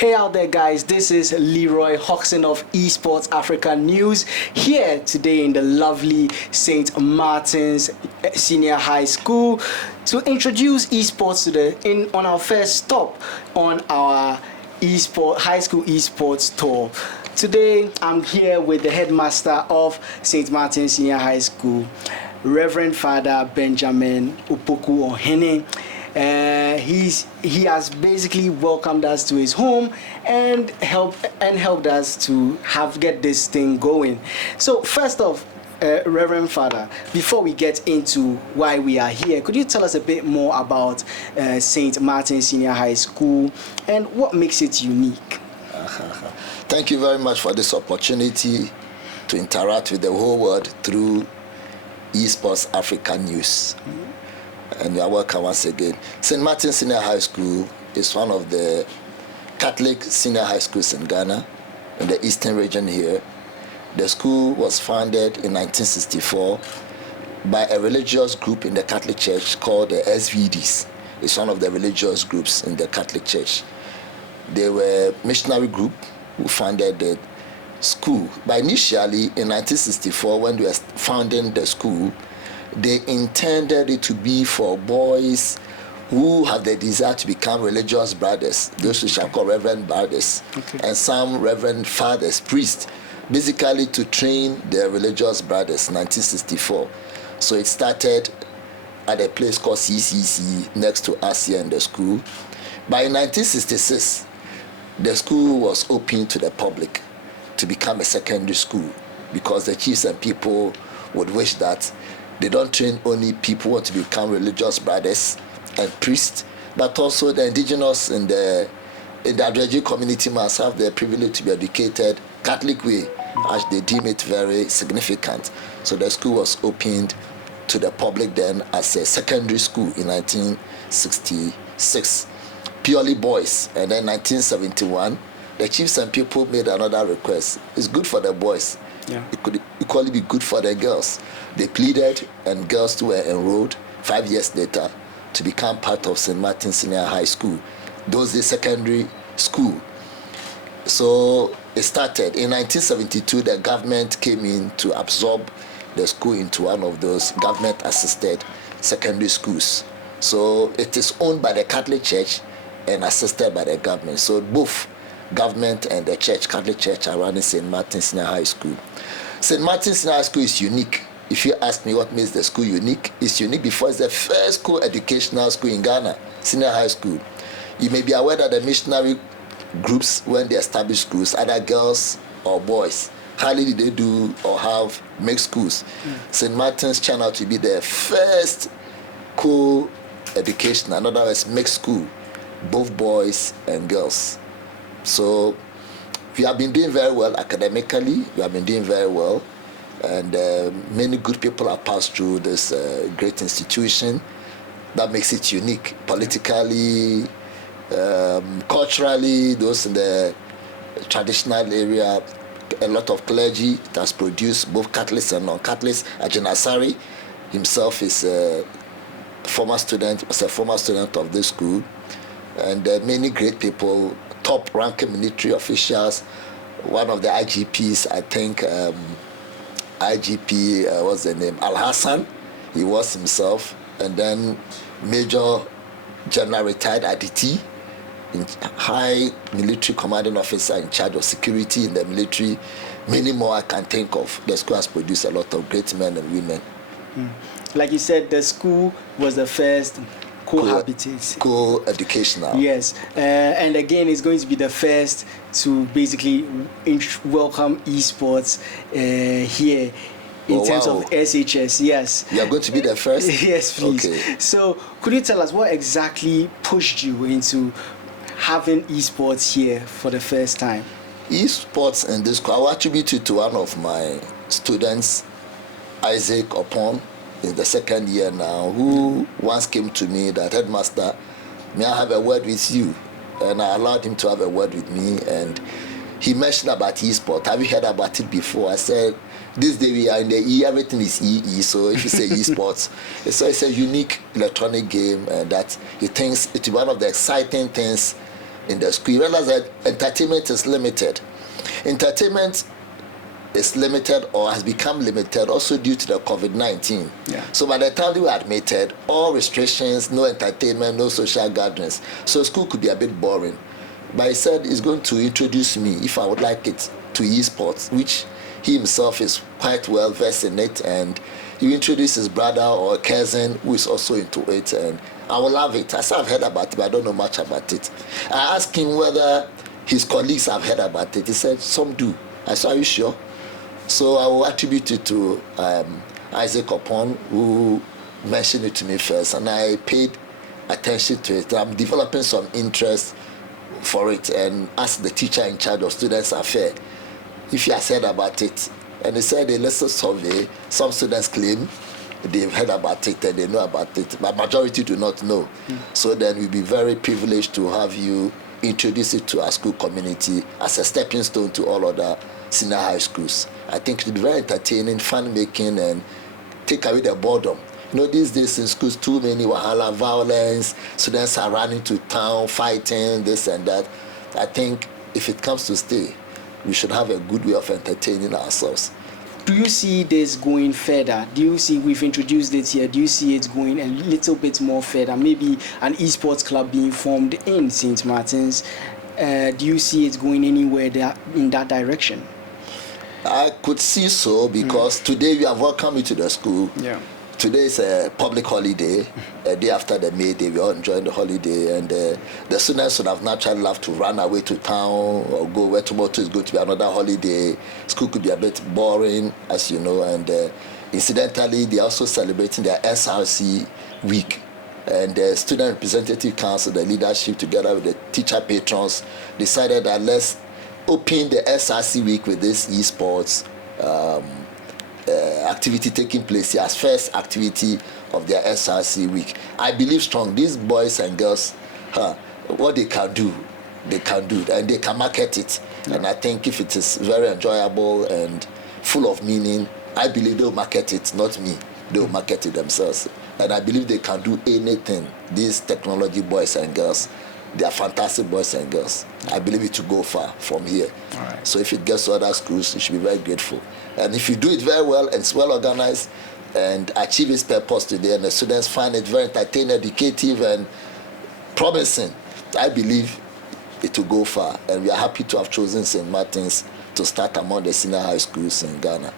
Hey out there guys, this is Leroy Hawkson of Esports Africa News here today in the lovely St. Martin's Senior High School to introduce esports on our first stop on our high school esports tour. Today I'm here with the headmaster of St. Martin's Senior High School, Reverend Father Benjamin Opoku Ohene. He has basically welcomed us to his home and helped us to get this thing going. So first off, Reverend Father, before we get into why we are here, could you tell us a bit more about St. Martin's Senior High School and what makes it unique? Thank you very much for this opportunity to interact with the whole world through Esports Africa News. And you are welcome once again. St. Martin's Senior High School is one of the Catholic senior high schools in Ghana, in the eastern region here. The school was founded in 1964 by a religious group in the Catholic Church called the SVDs. It's one of the religious groups in the Catholic Church. They were a missionary group who founded the school. But initially, in 1964, when they were founding the school, they intended it to be for boys who have the desire to become religious brothers, those who shall call reverend brothers, and some reverend fathers, priests, basically to train their religious brothers, 1964. So it started at a place called CCC next to us here in the school. By 1966, the school was open to the public to become a secondary school because the chiefs and people would wish that they don't train only people who want to become religious brothers and priests, but also the indigenous in the Adreji community must have the privilege to be educated Catholic way, as they deem it very significant. So the school was opened to the public then as a secondary school in 1966, purely boys. And then 1971, the chiefs and people made another request. It's good for the boys. Yeah. It could equally be good for the girls. They pleaded, and girls too were enrolled 5 years later to become part of St. Martin's Senior High School, those days secondary school. So it started in 1972. The government came in to absorb the school into one of those government-assisted secondary schools. So it is owned by the Catholic Church and assisted by the government. So both government and the church, Catholic Church, are running St. Martin's Senior High School. St. Martin's Senior High School is unique. If you ask me what makes the school unique, it's unique because it's the first co-educational school in Ghana, senior high school. You may be aware that the missionary groups, when they establish schools, either girls or boys, hardly did they do or have mixed schools. St. Martin's turned out to be the first co-educational, in other words, mixed school, both boys and girls. So we have been doing very well academically. We have been doing very well, and many good people have passed through this great institution. That makes it unique politically, culturally. Those in the traditional area, a lot of clergy. It has produced both Catholics and non-Catholics. Ajinasari himself is a former student of this school, and many great people, top-ranking military officials. One of the IGPs, I think, IGP, what's the name? Al-Hassan, he was himself. And then Major General retired Aditi, high military commanding officer in charge of security in the military. Many more I can think of. The school has produced a lot of great men and women. Like you said, the school was the first co-educational. Yes, and again, it's going to be the first to basically welcome esports here in terms of SHS. Yes, you are going to be the first. Yes, please. Okay. So, could you tell us what exactly pushed you into having esports here for the first time? Esports in this school, I will attribute it to one of my students, Isaac Opon, in the second year now, who once came to me that, Headmaster, may I have a word with you? And I allowed him to have a word with me, and he mentioned about esports. Have you heard about it before? I said, this day we are in the E, everything is EE, so if you say esports, it's a unique electronic game, and that he thinks it's one of the exciting things in the school. You realize that entertainment is limited. Entertainment is limited or has become limited also due to the COVID-19. Yeah. So by the time they were admitted, all restrictions, no entertainment, no social gatherings. So school could be a bit boring. But he said he's going to introduce me, if I would like it, to esports, which he himself is quite well versed in it, and he introduced his brother or cousin who is also into it, and I will love it. I said I've heard about it, but I don't know much about it. I asked him whether his colleagues have heard about it. He said some do. I said, are you sure? So I will attribute it to Isaac Opon, who mentioned it to me first, and I paid attention to it. I'm developing some interest for it, and asked the teacher in charge of students affairs if he has heard about it. And he said a little survey, some students claim they've heard about it and they know about it, but majority do not know. So then we'll be very privileged to have you introduce it to our school community as a stepping stone to all other senior high schools. I think it will be very entertaining, fun making, and take away the boredom. You know, these days in schools, too many wahala, violence, students are running to town, fighting, this and that. I think if it comes to stay, we should have a good way of entertaining ourselves. Do you see this going further? Do you see, we've introduced it here, do you see it going a little bit more further? Maybe an esports club being formed in St. Martin's. Do you see it going anywhere there in that direction? I could see so, because today we have welcomed you to the school. Yeah. Today is a public holiday. A day after the May Day, we all enjoying the holiday, and the students would have naturally loved to run away to town or go where tomorrow is going to be another holiday. School could be a bit boring, as you know, and incidentally, they are also celebrating their SRC week. And the Student Representative Council, the leadership, together with the teacher patrons, decided that let's open the SRC week with this esports activity taking place here as first activity of their SRC week. I believe strong these boys and girls, what they can do, and they can market it. Yeah. And I think if it is very enjoyable and full of meaning, I believe they'll market it, not me. They'll market it themselves. And I believe they can do anything. These technology boys and girls, they are fantastic boys and girls. I believe it will go far from here. Right. So if it gets to other schools, you should be very grateful. And if you do it very well and it's well organized and achieve its purpose today, and the students find it very entertaining, educative, and promising, I believe it will go far. And we are happy to have chosen St. Martin's to start among the senior high schools in Ghana.